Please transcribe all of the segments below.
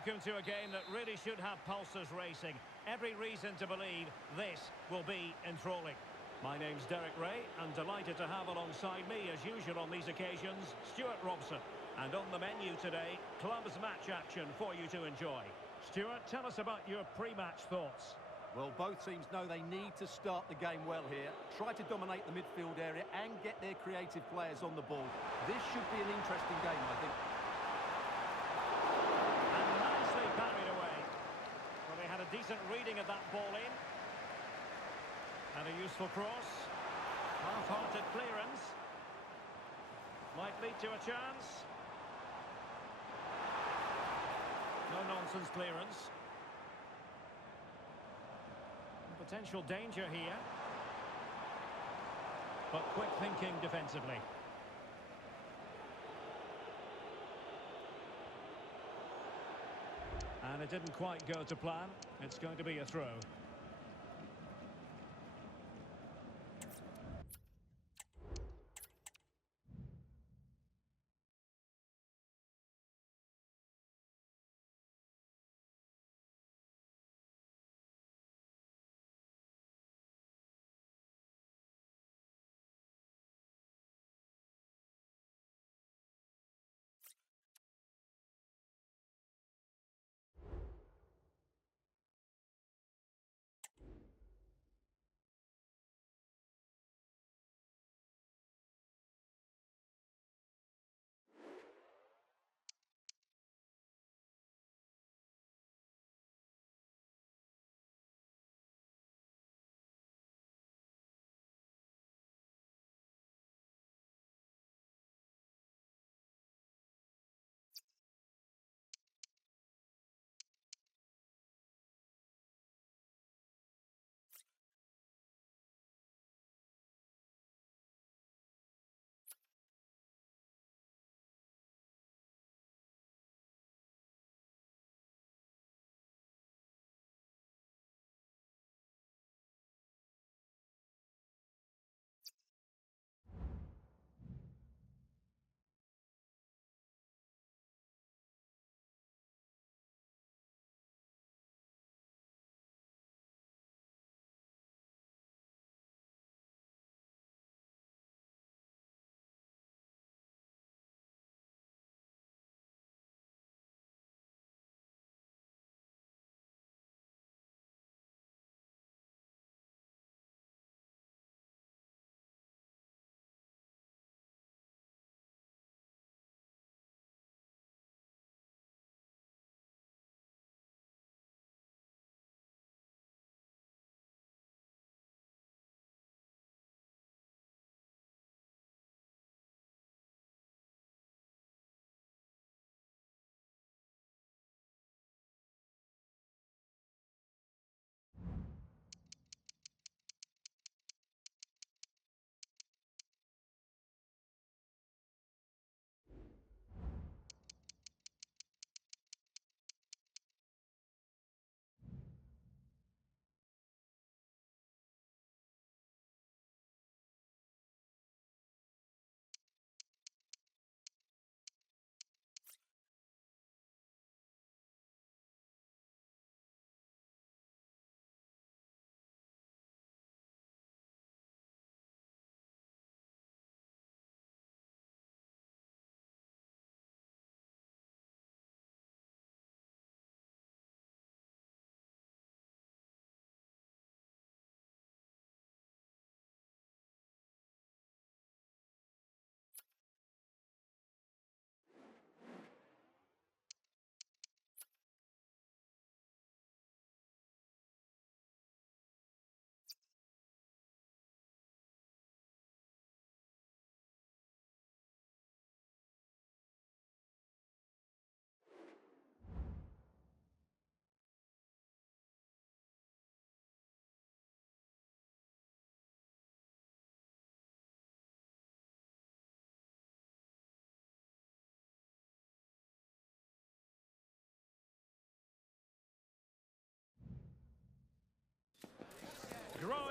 welcome to a game that really should have pulses racing. Every reason to believe this will be enthralling. My name's Derek Ray, and delighted to have alongside me, as usual on these occasions, Stuart Robson. And on the menu today, clubs match action for you to enjoy. Stuart, tell us about your pre-match thoughts. Well, both teams know they need to start the game well here. Try to dominate the midfield area and get their creative players on the ball. This should be an interesting game, I think. And nicely parried away. Well, they had a decent reading of that ball in. And a useful cross. Half-hearted clearance. Might lead to a chance. No-nonsense clearance. Potential danger here. But quick thinking defensively. And it didn't quite go to plan. It's going to be a throw.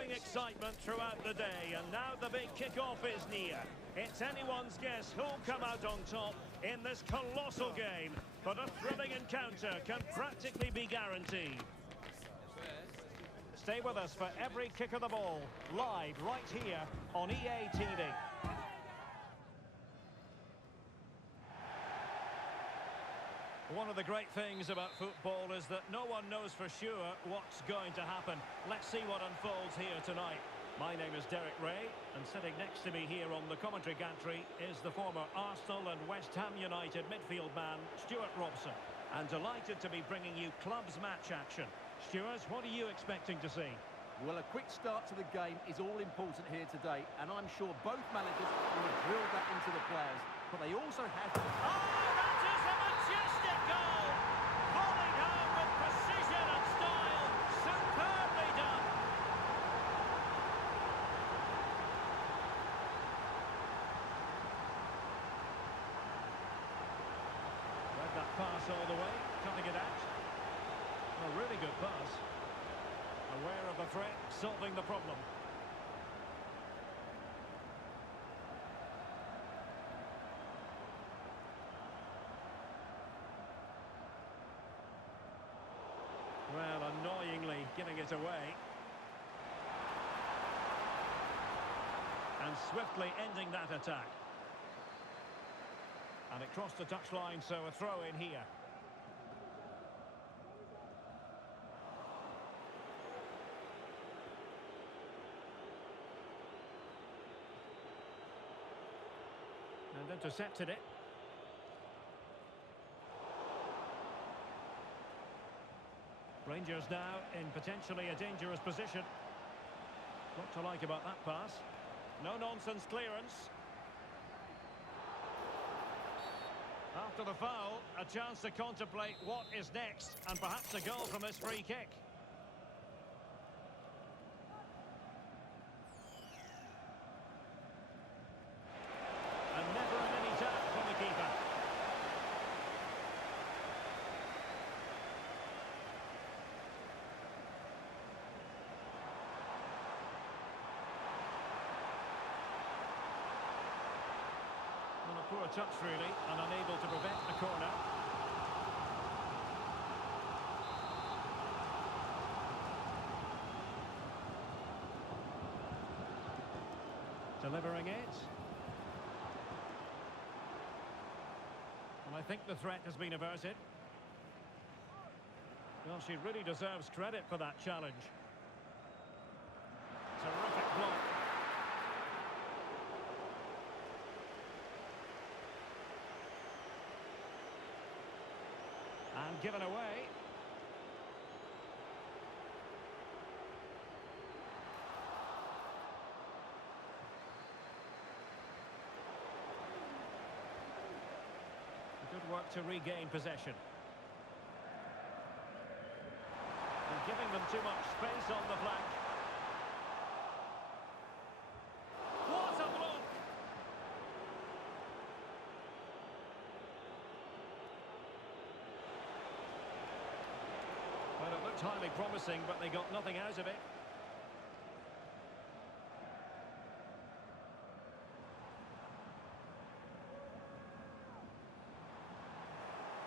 building excitement throughout the day, and now the big kick-off is near. It's anyone's guess who'll come out on top in this colossal game, but a thrilling encounter can practically be guaranteed. Stay with us for every kick of the ball, live right here on EA TV. One of the great things about football is that no one knows for sure what's going to happen. Let's see what unfolds here tonight. My name is Derek Ray, and sitting next to me here on the commentary gantry is the former Arsenal and West Ham United midfield man, Stuart Robson. And delighted to be bringing you clubs match action. Stuart, what are you expecting to see? Well, a quick start to the game is all important here today, and I'm sure both managers will have drilled that into the players. But they also have... Oh, that is a majestic goal! Volleyed home with precision and style. Superbly done. Read that pass all the way, cutting it out. A really good pass. Aware of the threat, solving the problem. Well, annoyingly giving it away. And swiftly ending that attack. And it crossed the touchline, so a throw in here. And intercepted it. Rangers now in potentially a dangerous position. What to like about that pass? No-nonsense clearance. After the foul, a chance to contemplate what is next, and perhaps a goal from this free kick. And never any doubt from the keeper. Well, a poor touch really, and unable to prevent a corner. Delivering it. Well, I think the threat has been averted. Well, she really deserves credit for that challenge. Terrific block. And given away. Good work to regain possession. And giving them too much space on the flank. What a block! Well, it looked highly promising, but they got nothing out of it.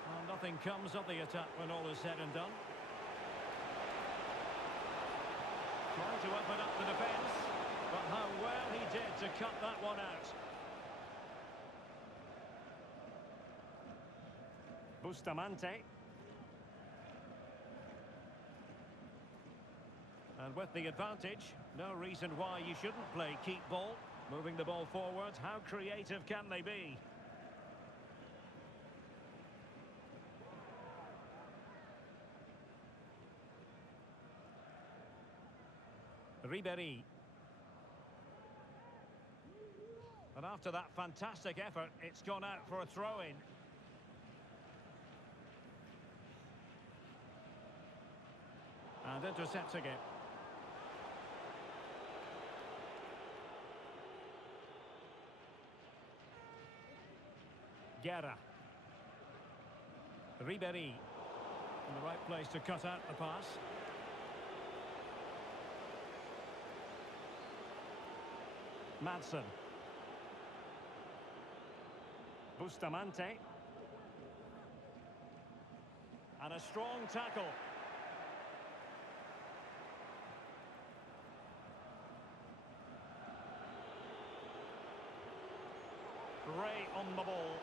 Well, nothing comes of the attack when all is said and done. Trying to open up the defence, but how well he did to cut that one out. Bustamante. And with the advantage, no reason why you shouldn't play keep ball. Moving the ball forward, how creative can they be? Ribéry. And after that fantastic effort, it's gone out for a throw-in. And intercepting it. Guerra. Ribéry. In the right place to cut out the pass. Madsen. Bustamante. And a strong tackle. Ray on the ball.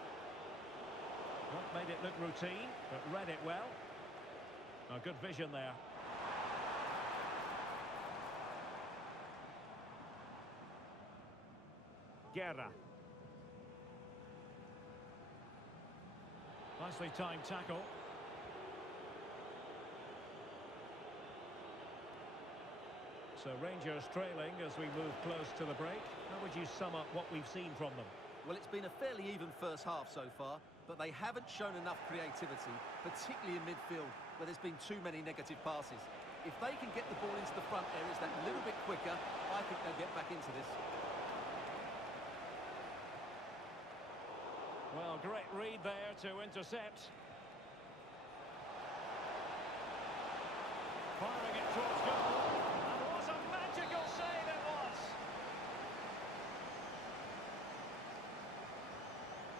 Not made it look routine, but read it well. A good vision there. Guerra. Nicely timed tackle. So Rangers trailing as we move close to the break. How would you sum up what we've seen from them? Well, it's been a fairly even first half so far, but they haven't shown enough creativity, particularly in midfield, where there's been too many negative passes. If they can get the ball into the front areas that little bit quicker, I think they'll get back into this. Well, great read there to intercept. Firing it towards goal. And what a magical save it was!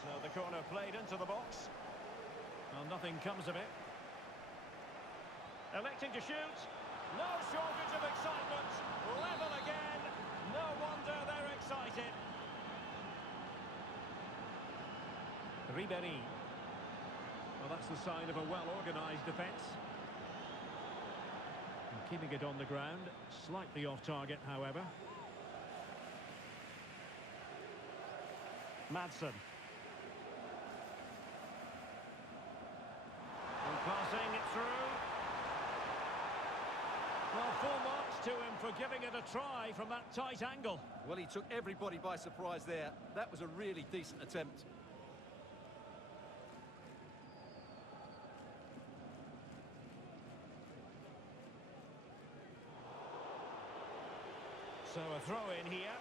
So the corner played into the box. Well, nothing comes of it. Electing to shoot. No shortage of excitement. Level again. No wonder they're excited. Ribéry. Well, that's the sign of a well-organised defence. And keeping it on the ground, slightly off target, however. Madsen. And passing it through. Well, full marks to him for giving it a try from that tight angle. Well, he took everybody by surprise there. That was a really decent attempt. So a throw in here.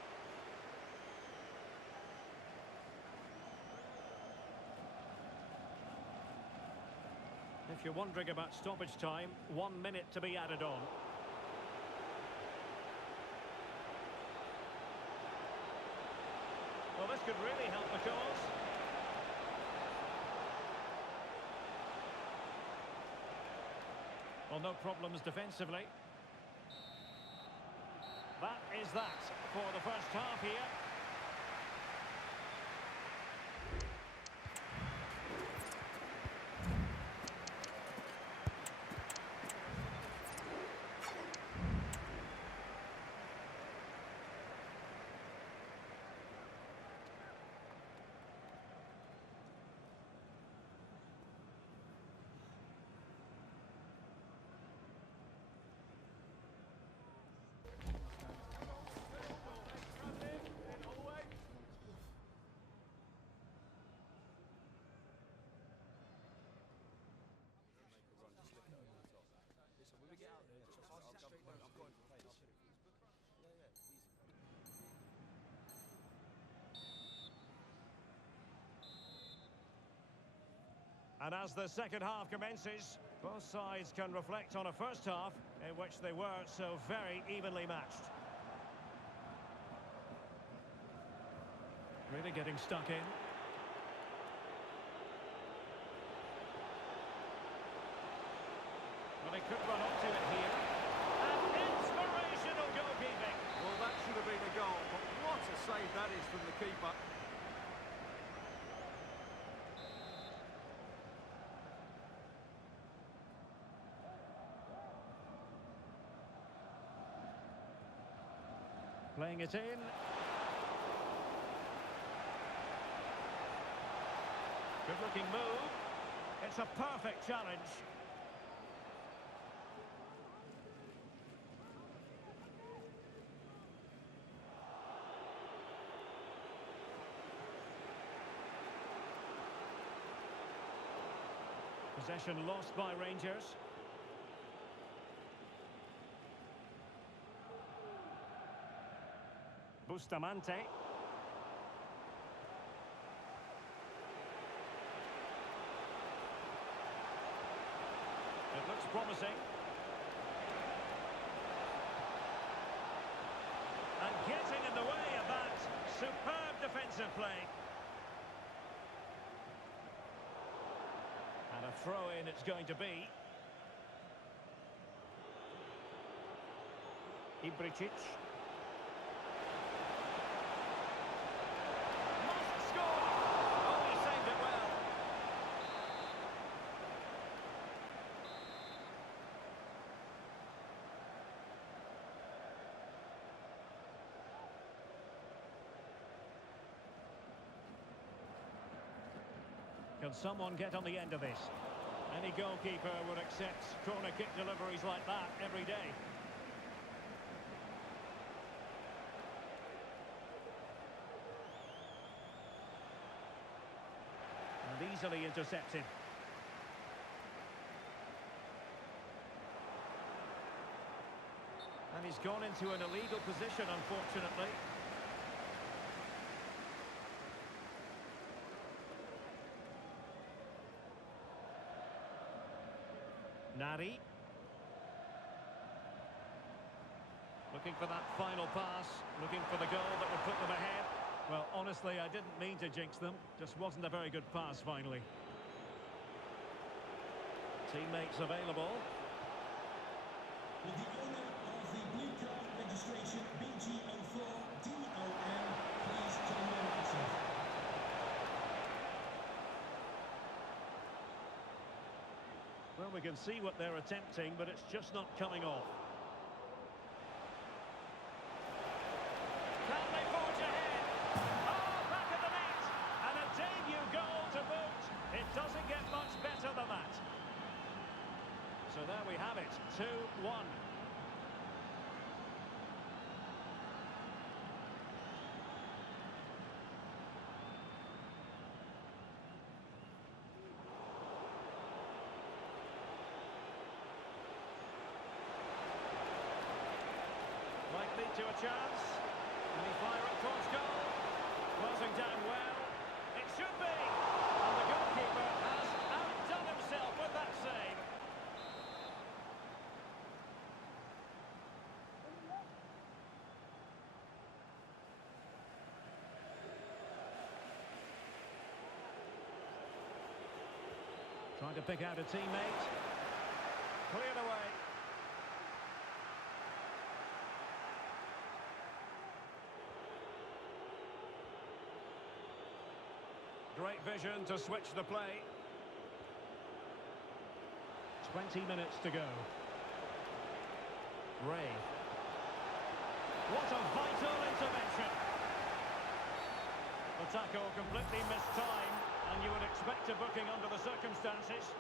If you're wondering about stoppage time, 1 minute to be added on. Well, this could really help the cause. Well, no problems defensively. That is that for the first half here. And as the second half commences, both sides can reflect on a first half in which they were so very evenly matched. Really getting stuck in. Well, he could run up to it here. And inspirational goalkeeping. Well, that should have been a goal, but what a save that is from the keeper. Playing it in. Good-looking move. It's a perfect challenge. Possession lost by Rangers. Bustamante. It looks promising. And getting in the way of that. Superb defensive play. And a throw-in it's going to be. Ibricic. Must score! Oh, he saved it well. Can someone get on the end of this? Any goalkeeper would accept corner kick deliveries like that every day. And easily intercepted. And he's gone into an illegal position, unfortunately. Nari. Looking for that final pass, looking for the goal that would put them ahead. Well, honestly, I didn't mean to jinx them. Just wasn't a very good pass, finally. Teammates available. With the owner of the blue card registration, BG04DOM, please join your answer. Well, we can see what they're attempting, but it's just not coming off. Can they forge ahead? Oh, back of the net! And a debut goal to boot. It doesn't get much better than that. So there we have it, 2-1. Might lead to a chance. Can he fire it towards goal? Closing down well. It should be. And the goalkeeper has outdone himself with that save. Trying to pick out a teammate. Cleared away. Great vision to switch the play. 20 minutes to go. Ray. What a vital intervention. The tackle completely missed time, and you would expect a booking under the circumstances.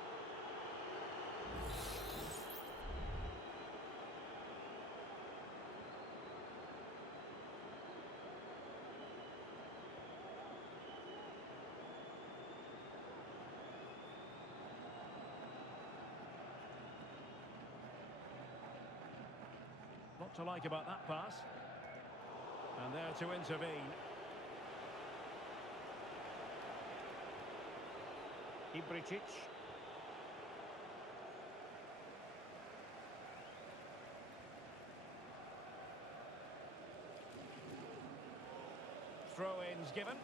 What to like about that pass. And there to intervene. Ibricic. Throw-ins given.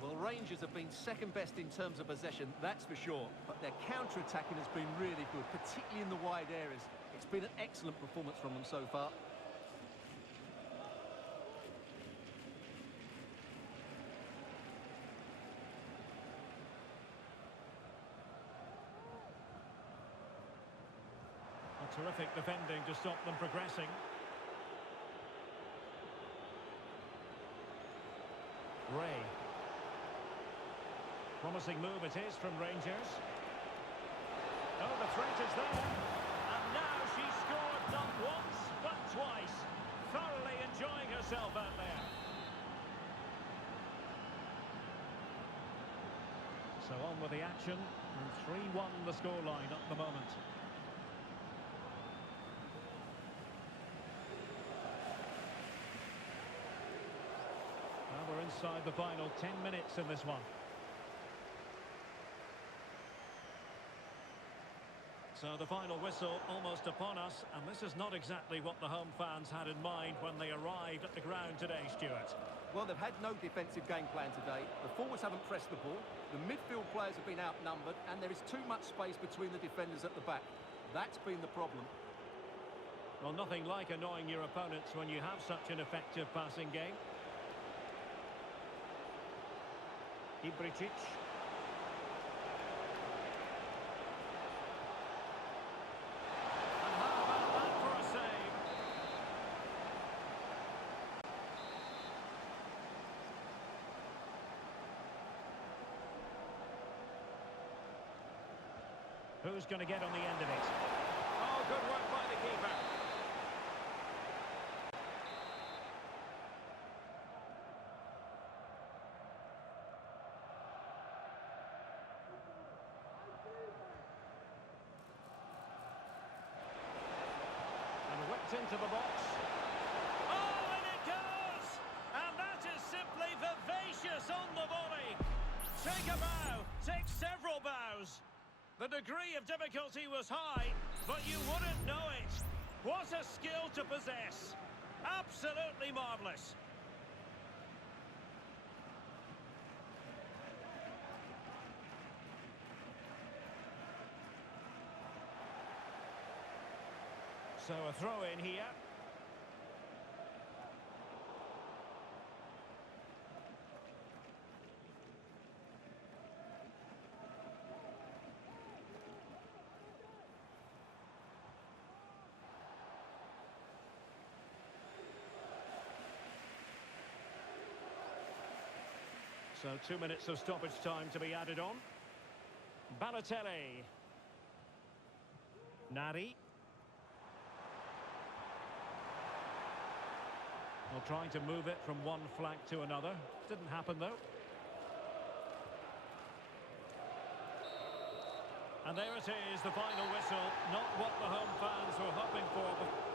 Well, Rangers have been second best in terms of possession, that's for sure. But their counter-attacking has been really good, particularly in the wide areas. It's been an excellent performance from them so far. A terrific defending to stop them progressing. Ray. Promising move it is from Rangers. Oh, the threat is there. And now she scored not once, but twice. Thoroughly enjoying herself out there. So on with the action. And 3-1 the scoreline at the moment. Now we're inside the final 10 minutes in this one. So the final whistle almost upon us, and this is not exactly what the home fans had in mind when they arrived at the ground today, Stuart. Well, they've had no defensive game plan today. The forwards haven't pressed the ball. The midfield players have been outnumbered, and there is too much space between the defenders at the back. That's been the problem. Well, nothing like annoying your opponents when you have such an effective passing game. Ibricic. And how about that for a save? Who's going to get on the end of it? Oh, good work by the keeper. And whipped into the box. Oh, and it goes! And that is simply vivacious on the volley. Take a bow, take several bows. The degree of difficulty was high, but you wouldn't know it. What a skill to possess. Absolutely marvellous. So a throw in here. So 2 minutes of stoppage time to be added on. Balotelli. Nari. Well, trying to move it from one flank to another. Didn't happen, though. And there it is, the final whistle. Not what the home fans were hoping for.